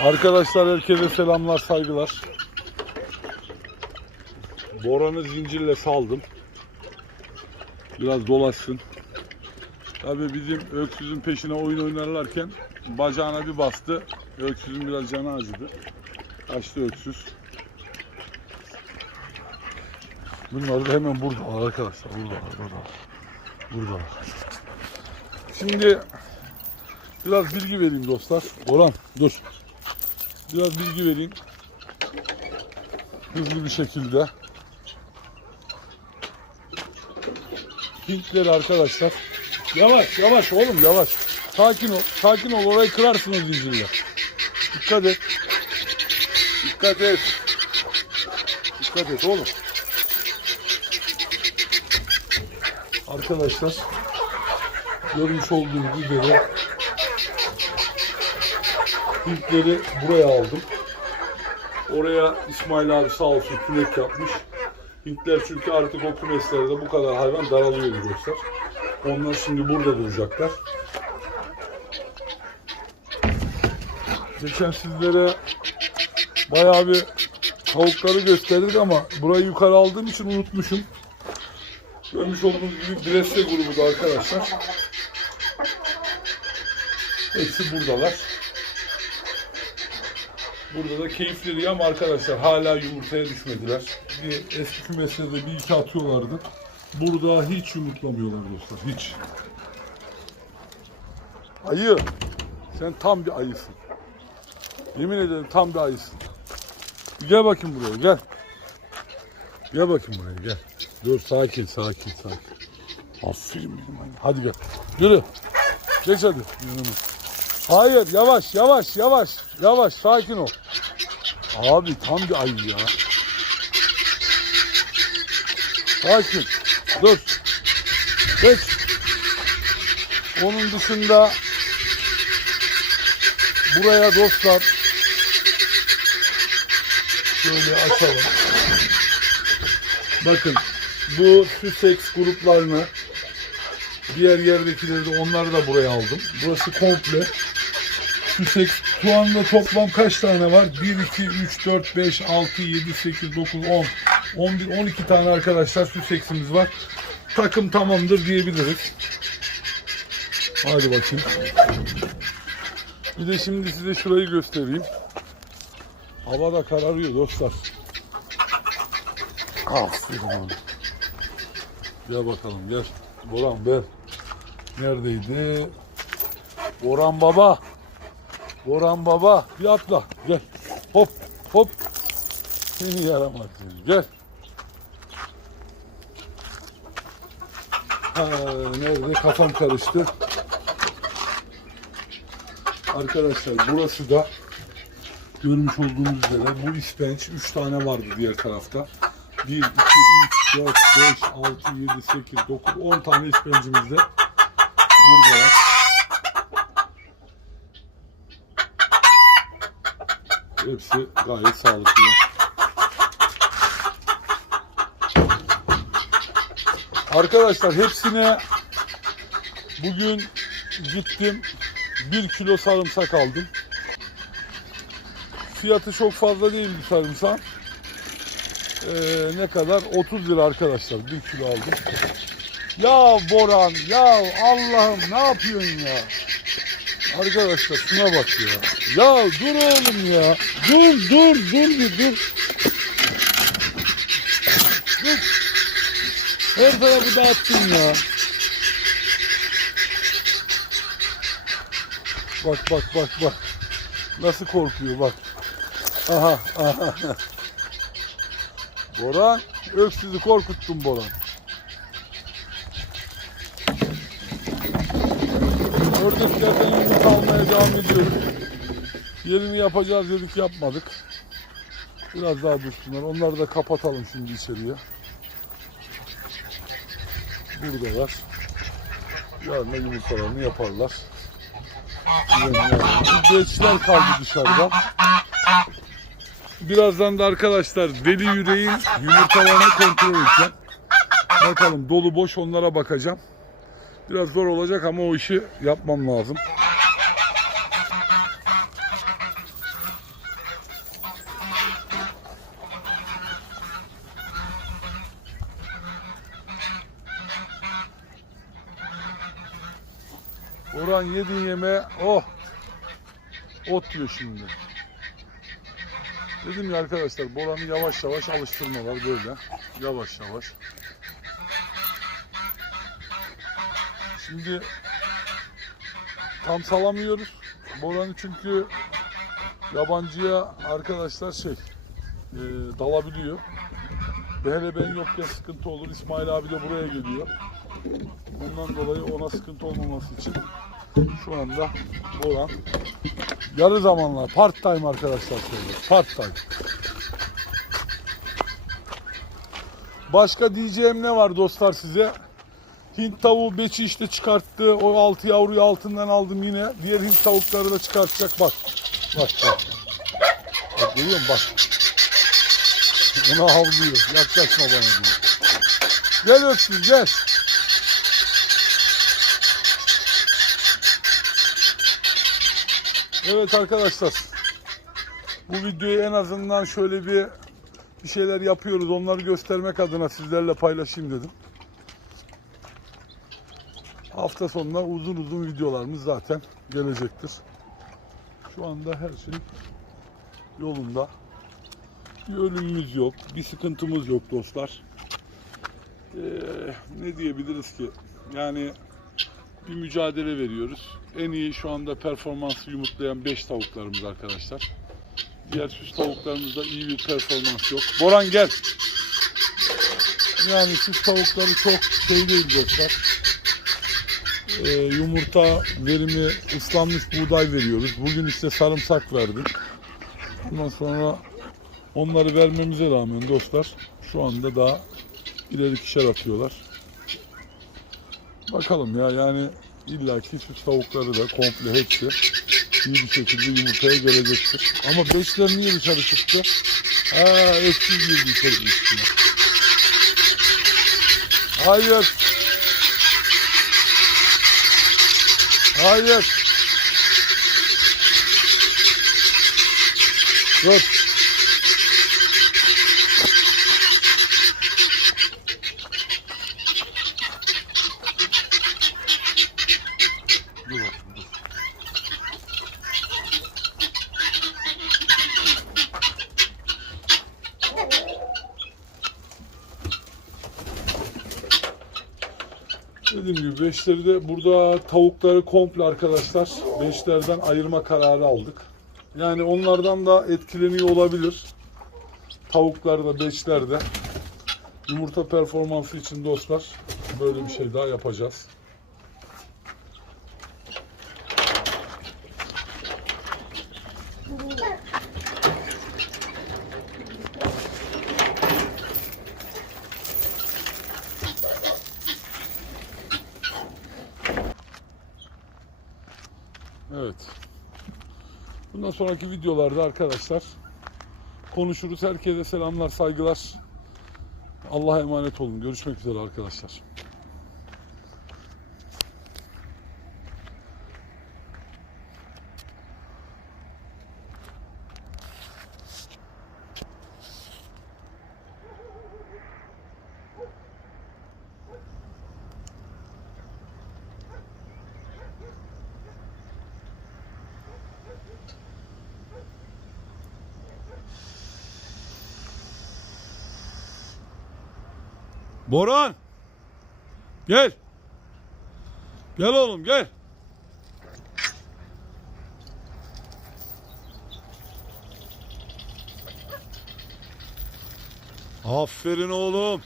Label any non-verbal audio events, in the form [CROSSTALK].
Arkadaşlar herkese selamlar saygılar. Boran'ı zincirle saldım. Biraz dolaşsın. Tabii bizim öksüzün peşine oyun oynarlarken bacağına bir bastı. Öksüzün biraz canı acıdı. Kaçtı öksüz. Bunlar da hemen burada arkadaşlar. Burada, burada. Burada. Şimdi biraz bilgi vereyim dostlar. Boran dur. Biraz bilgi vereyim. Hızlı bir şekilde. Hintleri arkadaşlar. Yavaş yavaş oğlum yavaş. Sakin ol. Sakin ol orayı kırarsın o zincirle. Dikkat et. Dikkat et. Dikkat et oğlum. Arkadaşlar görmüş olduğunuz üzere Hintleri buraya aldım. Oraya İsmail abi sağ olsun künek yapmış. Hintler çünkü artık o kümeslerde bu kadar hayvan daralıyor dostlar. Onlar şimdi burada duracaklar. Geçen sizlere bayağı bir tavukları gösterdik ama burayı yukarı aldığım için unutmuşum. Görmüş olduğunuz gibi Bresse grubu da arkadaşlar. Hepsi buradalar. Burada da keyifli ama arkadaşlar hala yumurtaya düşmediler. Bir eski kümeste de bir iki atıyorlardı. Burada hiç yumurtlamıyorlar dostlar. Hiç. Ayı. Sen tam bir ayısın. Yemin ederim tam bir ayısın. Gel bakayım buraya gel. Gel bakayım buraya gel. Dur sakin sakin sakin. Aferin benim ayı. Hadi gel. Yürü. Geç hadi yanıma. Hayır yavaş yavaş yavaş yavaş sakin ol. Abi tam bir ayı ya. Sakin. Dur. Geç. Onun dışında buraya dostlar şöyle açalım. Bakın bu Sussex gruplarını diğer yerdekileri de onları da buraya aldım. Burası komple Sussex şu anda toplam kaç tane var? 1, 2, 3, 4, 5, 6, 7, 8, 9, 10, 11, 12 tane arkadaşlar Sussex'imiz var. Takım tamamdır diyebiliriz. Hadi bakayım. Bir de şimdi size şurayı göstereyim. Hava da kararıyor dostlar. Aferin abi. Gel bakalım gel. Boran gel. Neredeydi? Boran baba. Boran baba. Bir atla. Gel. Hop hop. [LAUGHS] Seni yaramaz. Gel. Ha, nerede? Kafam karıştı. Arkadaşlar burası da görmüş olduğunuz üzere bu ispenç 3 tane vardı diğer tarafta. 1, 2, 3, 4, 5, 6, 7, 8, 9, 10 tane ispencimiz de burada. Hepsi gayet sağlıklı. Arkadaşlar hepsine bugün gittim 1 kilo sarımsak aldım. Fiyatı çok fazla değil bu sarımsak. Ee, ne kadar? 30 lira arkadaşlar. 1 kilo aldım. Ya Boran, ya Allah'ım ne yapıyorsun ya? Arkadaşlar şuna bak ya. Ya dur oğlum ya. Dur dur dur bir dur. Dur. Her tarafı dağıttın ya. Bak bak bak bak. Nasıl korkuyor bak. Aha aha. Boran, öksüzü korkuttun Boran. Ördeklerden yumurta almaya devam ediyoruz. Yerini yapacağız dedik yapmadık. Biraz daha dursunlar. Onları da kapatalım şimdi içeriye. Burada var. Yarın da yumurtalarını yaparlar. Bir Geçler kaldı dışarıda. Birazdan da arkadaşlar deli yüreğin yumurtalarını kontrol edeceğim. Bakalım dolu boş onlara bakacağım. Biraz zor olacak ama o işi yapmam lazım. Orhan yediğin yeme oh ot yiyor şimdi. Dedim ya arkadaşlar Boran'ı yavaş yavaş alıştırmalar böyle. Yavaş yavaş. Şimdi tam salamıyoruz. Boran'ı çünkü yabancıya arkadaşlar şey e, dalabiliyor. Hele ben yokken sıkıntı olur. İsmail abi de buraya geliyor. Ondan dolayı ona sıkıntı olmaması için şu anda Boran yarı zamanlar part time arkadaşlar söylüyor. Part time. Başka diyeceğim ne var dostlar size? Hint tavuğu beçi işte çıkarttı. O altı yavruyu altından aldım yine. Diğer Hint tavukları da çıkartacak. Bak. Bak bak. Bak görüyor musun? Bak. Ona havlıyor. Yaklaşma bana diyor. Gel öpsün gel. Evet arkadaşlar. Bu videoyu en azından şöyle bir bir şeyler yapıyoruz. Onları göstermek adına sizlerle paylaşayım dedim. Hafta sonuna uzun uzun videolarımız zaten gelecektir. Şu anda her şey yolunda. Bir ölümümüz yok, bir sıkıntımız yok dostlar. Ee, ne diyebiliriz ki? Yani bir mücadele veriyoruz. En iyi şu anda performansı yumurtlayan 5 tavuklarımız arkadaşlar. Diğer süs tavuklarımızda iyi bir performans yok. Boran gel. Yani süs tavukları çok şey değil dostlar. Ee, yumurta verimi ıslanmış buğday veriyoruz. Bugün işte sarımsak verdik. Ondan sonra onları vermemize rağmen dostlar şu anda daha ileri kişer atıyorlar. Bakalım ya yani illaki süs tavukları da komple hepsi iyi bir şekilde yumurtaya gelecektir. Ama beşler niye dışarı çıktı? Ha eksiz girdi içeri üstüne. Hayır. Hayır. Dur. Dur bakayım dur. Dediğim gibi beşleri de burada tavukları komple arkadaşlar beşlerden ayırma kararı aldık. Yani onlardan da etkileniyor olabilir. Tavuklar da beşler. Yumurta performansı için dostlar böyle bir şey daha yapacağız. Evet. Bundan sonraki videolarda arkadaşlar konuşuruz. Herkese selamlar, saygılar. Allah'a emanet olun. Görüşmek üzere arkadaşlar. Boran! Gel. Gel oğlum gel. Aferin oğlum.